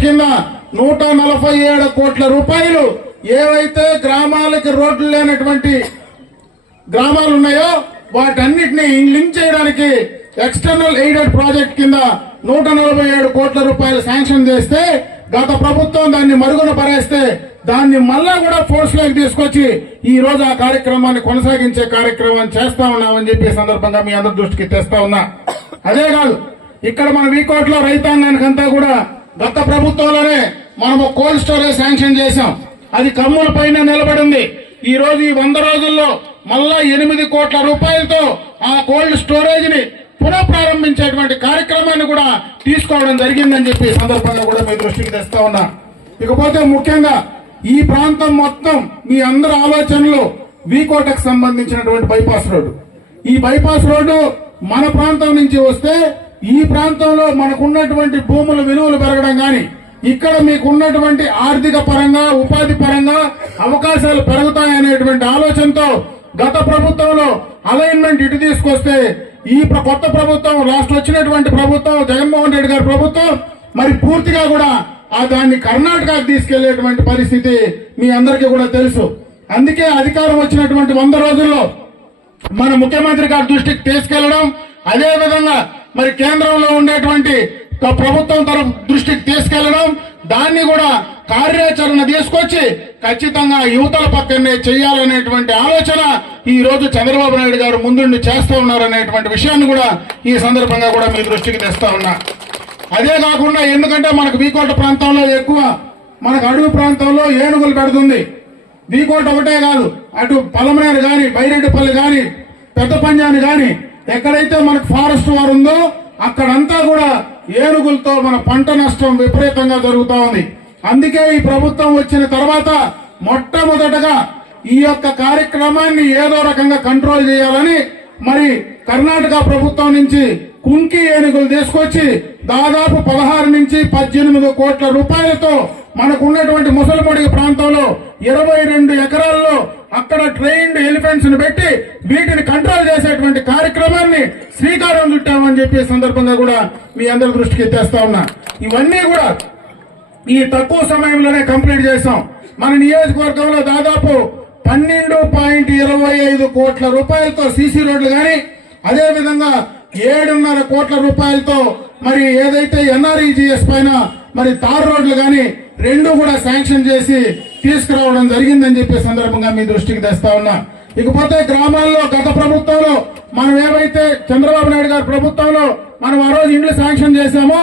కింద నూట నలభై ఏడు కోట్ల రూపాయలు ఏవైతే గ్రామాలకి రోడ్లు లేనటువంటి గ్రామాలు ఉన్నాయో వాటన్నిటిని లింక్ చేయడానికి ఎక్స్టర్నల్ ఎయిడెడ్ ప్రాజెక్ట్ కింద నూట నలభై ఏడు కోట్ల రూపాయలు శాంక్షన్ చేస్తే గత ప్రభుత్వం దాన్ని మరుగున పరేస్తే దాన్ని మళ్ళా కూడా ఫోర్స్లోకి తీసుకొచ్చి ఈ రోజు ఆ కార్యక్రమాన్ని కొనసాగించే కార్యక్రమాన్ని చేస్తా ఉన్నామని చెప్పి సందర్భంగా మీ అందరి దృష్టికి తెస్తా ఉన్నా. అదే కాదు ఇక్కడ మన వీకోట్లో రైతాంగానికి అంతా కూడా గత ప్రభుత్వంలోనే మనము కోల్డ్ స్టోరేజ్ శాంక్షన్ చేశాం. అది కమ్ముల పైన నిలబడింది. ఈ రోజు ఈ వంద రోజుల్లో మళ్ళా ఎనిమిది కోట్ల రూపాయలతో ఆ కోల్డ్ స్టోరేజ్ని పునఃప్రారంభించేటువంటి కార్యక్రమాన్ని కూడా తీసుకోవడం జరిగిందని చెప్పి సందర్భంగా కూడా మీ దృష్టికి తెస్తా ఉన్నా. ఇకపోతే ముఖ్యంగా ఈ ప్రాంతం మొత్తం మీ అందరి ఆలోచనలు వీకోటకు సంబంధించినటువంటి బైపాస్ రోడ్డు. ఈ బైపాస్ రోడ్డు మన ప్రాంతం నుంచి వస్తే ఈ ప్రాంతంలో మనకున్నటువంటి భూముల విలువలు పెరగడం గాని ఇక్కడ మీకున్నటువంటి ఆర్థిక పరంగా ఉపాధి పరంగా అవకాశాలు పెరుగుతాయనేటువంటి ఆలోచనతో గత ప్రభుత్వంలో అలైన్మెంట్ ఇటు తీసుకొస్తే ఈ ప్ర- కొత్త ప్రభుత్వం రాష్ట్రం వచ్చినటువంటి ప్రభుత్వం జగన్మోహన్ రెడ్డి గారి ప్రభుత్వం మరి పూర్తిగా కూడా ఆ దాన్ని కర్ణాటకకు తీసుకెళ్ళేటువంటి పరిస్థితి మీ అందరికీ కూడా తెలుసు. అందుకే అధికారం వచ్చినటువంటి వంద రోజుల్లో మన ముఖ్యమంత్రి గారి దృష్టికి తీసుకెళ్ళడం అదే విధంగా మరి కేంద్రంలో ఉండేటువంటి ప్రభుత్వం తరఫు దృష్టికి తీసుకెళ్ళడం దాన్ని కూడా కార్యాచరణ తీసుకొచ్చి ఖచ్చితంగా యువతల పక్కనే చేయాలనేటువంటి ఆలోచన ఈ రోజు చంద్రబాబు నాయుడు గారు ముందుండి చేస్తూ ఉన్నారనేటువంటి విషయాన్ని కూడా ఈ సందర్భంగా కూడా మీ దృష్టికి తెస్తా ఉన్నా. అదే కాకుండా ఎందుకంటే మనకు వీకోట ప్రాంతంలో ఎక్కువ మనకు అడవి ప్రాంతంలో ఏనుగులు పెడుతుంది. వీకోట ఒకటే కాదు అటు పలమనేరు కానీ బైరెడ్డిపల్లి కానీ పెద్ద పంజాని కానీ ఎక్కడైతే మనకు ఫారెస్ట్ వారు ఉందో అక్కడంతా కూడా ఏనుగులతో మన పంట నష్టం విపరీతంగా జరుగుతా ఉంది. అందుకే ఈ ప్రభుత్వం వచ్చిన తర్వాత మొట్టమొదటగా ఈ యొక్క కార్యక్రమాన్ని ఏదో రకంగా కంట్రోల్ చేయాలని మరి కర్ణాటక ప్రభుత్వం నుంచి కుంకి ఏనుగులు తీసుకొచ్చి దాదాపు పదహారు నుంచి పద్దెనిమిది కోట్ల రూపాయలతో మనకు ఉన్నటువంటి ప్రాంతంలో ఇరవై రెండు ఎకరాల్లో అక్కడ ట్రైన్డ్ ఎలిఫెంట్స్ను పెట్టి వీటిని కంట్రోల్ చేసేటువంటి కార్యక్రమాన్ని శ్రీకారం చుట్టామని చెప్పే సందర్భంగా కూడా మీ అందరి దృష్టికి తెస్తా ఉన్నా. ఇవన్నీ కూడా ఈ తక్కువ సమయంలోనే కంప్లీట్ చేసాం మన నియోజకవర్గంలో దాదాపు పన్నెండు పాయింట్ ఇరవై ఐదు కోట్ల రూపాయలతో సీసీ రోడ్లు కానీ అదేవిధంగా ఏడున్నర కోట్ల రూపాయలతో మరి ఏదైతే ఎన్ఆర్ఈజిఎస్ పైన మరి తార్ రోడ్లు కానీ రెండు కూడా శాంక్షన్ చేసి తీసుకురావడం జరిగిందని చెప్పే సందర్భంగా మీ దృష్టికి తెస్తా ఉన్నా. ఇకపోతే గ్రామాల్లో గత ప్రభుత్వంలో మనం ఏవైతే చంద్రబాబు నాయుడు గారి ప్రభుత్వంలో మనం ఆ రోజు ఇండ్లు శాంక్షన్ చేశామో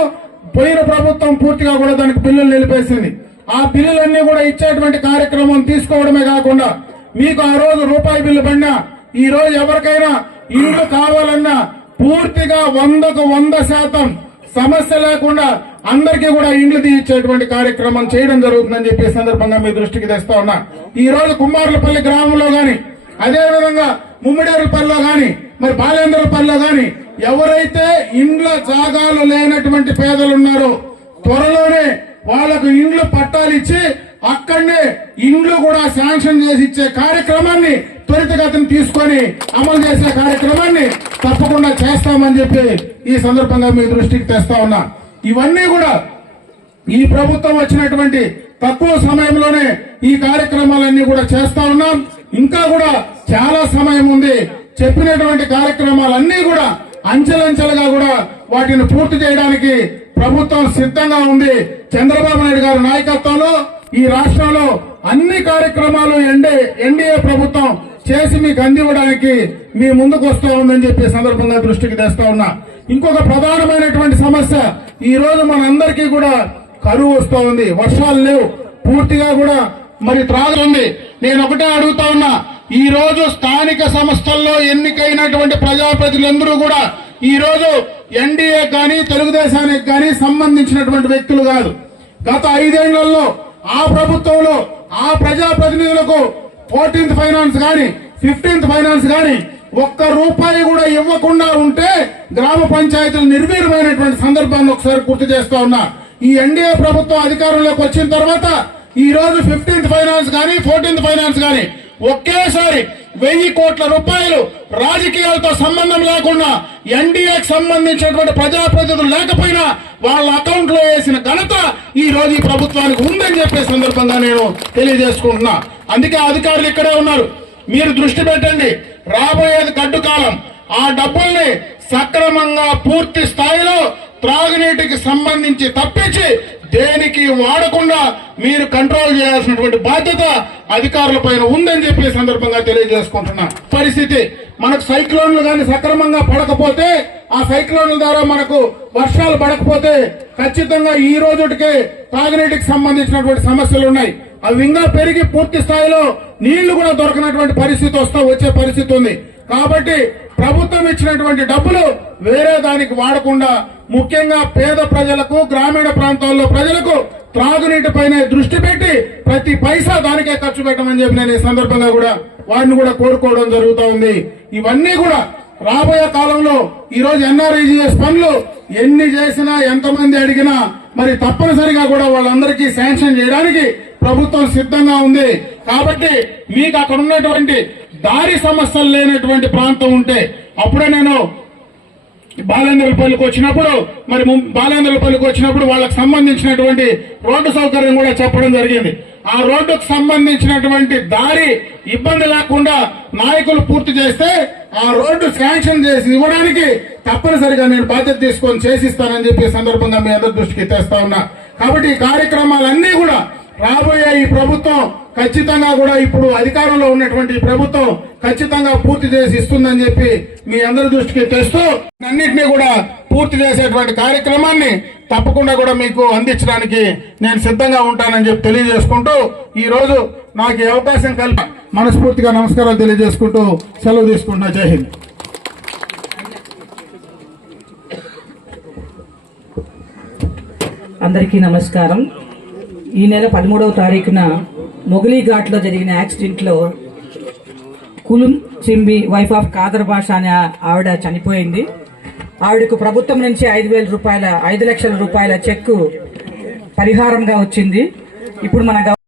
పోయిన ప్రభుత్వం పూర్తిగా కూడా దానికి బిల్లులు నిలిపేసింది. ఆ బిల్లులన్నీ కూడా ఇచ్చేటువంటి కార్యక్రమం తీసుకోవడమే కాకుండా మీకు ఆ రోజు రూపాయి బిల్లు పడినా ఈ రోజు ఎవరికైనా ఇల్లు కావాలన్నా పూర్తిగా వందకు వంద శాతం సమస్య లేకుండా అందరికీ కూడా ఇండ్లు తీయించేటువంటి కార్యక్రమం చేయడం జరుగుతుందని చెప్పి సందర్భంగా మీ దృష్టికి తెస్తా ఉన్నా. ఈ రోజు కుమారులపల్లి గ్రామంలో గాని అదేవిధంగా ముమ్మిడేరుపల్లిలో గాని మరి బాలేంద్రపల్లిలో గాని ఎవరైతే ఇండ్ల జాగాలు లేనటువంటి పేదలు ఉన్నారో త్వరలోనే వాళ్ళకు ఇండ్లు పట్టాలు ఇచ్చి అక్కడనే ఇండ్లు కూడా శాంక్షన్ చేసి ఇచ్చే కార్యక్రమాన్ని త్వరితగతిని తీసుకొని అమలు చేసే కార్యక్రమాన్ని తప్పకుండా చేస్తామని చెప్పి ఈ సందర్భంగా మీ దృష్టికి తెస్తా ఉన్నా. ఇవన్నీ కూడా ఈ ప్రభుత్వం వచ్చినటువంటి తక్కువ సమయంలోనే ఈ కార్యక్రమాలన్నీ కూడా చేస్తా ఉన్నాం. ఇంకా కూడా చాలా సమయం ఉంది. చెప్పినటువంటి కార్యక్రమాలన్నీ కూడా అంచెలంచెలుగా కూడా వాటిని పూర్తి చేయడానికి ప్రభుత్వం సిద్ధంగా ఉంది. చంద్రబాబు నాయుడు గారి నాయకత్వంలో ఈ రాష్ట్రంలో అన్ని కార్యక్రమాలు ఎండే ఎన్డీఏ ప్రభుత్వం చేసి మీకు అందివ్వడానికి మీ ముందుకు వస్తూ ఉందని చెప్పి సందర్భంగా దృష్టికి తెస్తా ఉన్నా. ఇంకొక ప్రధానమైనటువంటి సమస్య ఈ రోజు మనందరికీ కూడా కరువు వస్తూ ఉంది. వర్షాలు లేవు. పూర్తిగా కూడా మరి త్రాగుంది నేను ఒకటే అడుగుతా ఉన్నా ఈ రోజు స్థానిక సంస్థల్లో ఎన్నికైనటువంటి ప్రజాప్రతినిధులందరూ కూడా ఈ రోజు ఎన్డీఏ కానీ తెలుగుదేశానికి కానీ సంబంధించినటువంటి వ్యక్తులు కాదు. గత ఐదేళ్ళలో ఆ ప్రభుత్వంలో ఆ ప్రజాప్రతినిధులకు ఫోర్టీన్త్ ఫైనాన్స్ కానీ ఫిఫ్టీన్త్ ఫైనాన్స్ కానీ ఒక్క రూపాయి కూడా ఇవ్వకుండా ఉంటే గ్రామ పంచాయతీలు నిర్వీర్యమైనటువంటి సందర్భాన్ని ఒకసారి గుర్తు చేస్తా ఉన్నా. ఈ ఎన్డీఏ ప్రభుత్వం అధికారంలోకి వచ్చిన తర్వాత ఈ రోజు ఫిఫ్టీన్త్ ఫైనాన్స్ కానీ ఫోర్టీన్త్ ఫైనాన్స్ కానీ ఒకేసారి వెయ్యి కోట్ల రూపాయలు రాజకీయాలతో సంబంధం లేకుండా ఎన్డీఏకి సంబంధించినటువంటి ప్రజాప్రతినిధులు లేకపోయినా వాళ్ళ అకౌంట్లో వేసిన ఘనత ఈ రోజు ఈ ప్రభుత్వానికి ఉందని చెప్పే సందర్భంగా నేను తెలియజేసుకుంటున్నా. అందుకే అధికారులు ఇక్కడే ఉన్నారు. మీరు దృష్టి పెట్టండి. రాబోయేది గడ్డు కాలం. ఆ డబ్బుల్ని సక్రమంగా పూర్తి స్థాయిలో త్రాగునీటికి సంబంధించి తప్పించి దేనికి వాడకుండా మీరు కంట్రోల్ చేయాల్సినటువంటి బాధ్యత అధికారుల పైన ఉందని చెప్పి సందర్భంగా తెలియజేసుకుంటున్నా. పరిస్థితి మనకు సైక్లోన్లు కానీ సక్రమంగా పడకపోతే ఆ సైక్లోన్ల ద్వారా మనకు వర్షాలు పడకపోతే ఖచ్చితంగా ఈ రోజుటికి తాగునీటికి సంబంధించినటువంటి సమస్యలు ఉన్నాయి. అవి ఇంకా పెరిగి పూర్తి స్థాయిలో నీళ్ళు కూడా దొరకనటువంటి పరిస్థితి వస్తా వచ్చే పరిస్థితి ఉంది. కాబట్టి ప్రభుత్వం ఇచ్చినటువంటి డబ్బులు వేరే దానికి వాడకుండా ముఖ్యంగా పేద ప్రజలకు గ్రామీణ ప్రాంతాల్లో ప్రజలకు త్రాగునీటిపైనే దృష్టి పెట్టి ప్రతి పైసా దానికే ఖర్చు పెట్టమని చెప్పి నేను ఈ సందర్భంగా కూడా వారిని కూడా కోరుకోవడం జరుగుతూ ఉంది. ఇవన్నీ కూడా రాబోయే కాలంలో ఈ రోజు ఎన్ఆర్ఈజీఎస్ పనులు ఎన్ని చేసినా ఎంతమంది అడిగినా మరి తప్పనిసరిగా కూడా వాళ్ళందరికీ శాంక్షన్ చేయడానికి ప్రభుత్వం సిద్ధంగా ఉంది. కాబట్టి మీకు అక్కడ ఉన్నటువంటి దారి సమస్యలు లేనటువంటి ప్రాంతం ఉంటే అప్పుడే నేను బాలేంద్రపల్లికి వచ్చినప్పుడు మరి బాలేంద్రపల్లికి వచ్చినప్పుడు వాళ్ళకి సంబంధించినటువంటి రోడ్డు సౌకర్యం కూడా చెప్పడం జరిగింది. ఆ రోడ్డుకు సంబంధించినటువంటి దారి ఇబ్బంది లేకుండా నాయకులు పూర్తి చేస్తే ఆ రోడ్డు శాంక్షన్ చేసి ఇవ్వడానికి తప్పనిసరిగా నేను బాధ్యత తీసుకొని చేసిస్తానని చెప్పి సందర్భంగా మీ అందరి దృష్టికి తెస్తా ఉన్నా. కాబట్టి ఈ కార్యక్రమాలన్నీ కూడా రాబోయే ఈ ప్రభుత్వం ఖచ్చితంగా కూడా ఇప్పుడు అధికారంలో ఉన్నటువంటి ప్రభుత్వం ఖచ్చితంగా పూర్తి చేసి ఇస్తుందని చెప్పి మీ అందరి దృష్టికి తెస్తూ అన్నింటినీ కూడా పూర్తి చేసేటువంటి కార్యక్రమాన్ని తప్పకుండా కూడా మీకు అందించడానికి నేను సిద్ధంగా ఉంటానని చెప్పి తెలియజేసుకుంటూ ఈ రోజు నాకు ఈ అవకాశం కల్ప మనస్ఫూర్తిగా నమస్కారాలు తెలియజేసుకుంటూ సెలవు తీసుకుంటున్నా. జై హింద్. అందరికీ నమస్కారం. ఈ నెల పదమూడవ తారీఖున మొగలీ ఘాట్లో జరిగిన యాక్సిడెంట్లో కులుం చింబి వైఫ్ ఆఫ్ కాదర్ భాష అనే ఆవిడ చనిపోయింది. ఆవిడకు ప్రభుత్వం నుంచి ఐదు వేల రూపాయల ఐదు లక్షల రూపాయల చెక్కు పరిహారంగా వచ్చింది. ఇప్పుడు మన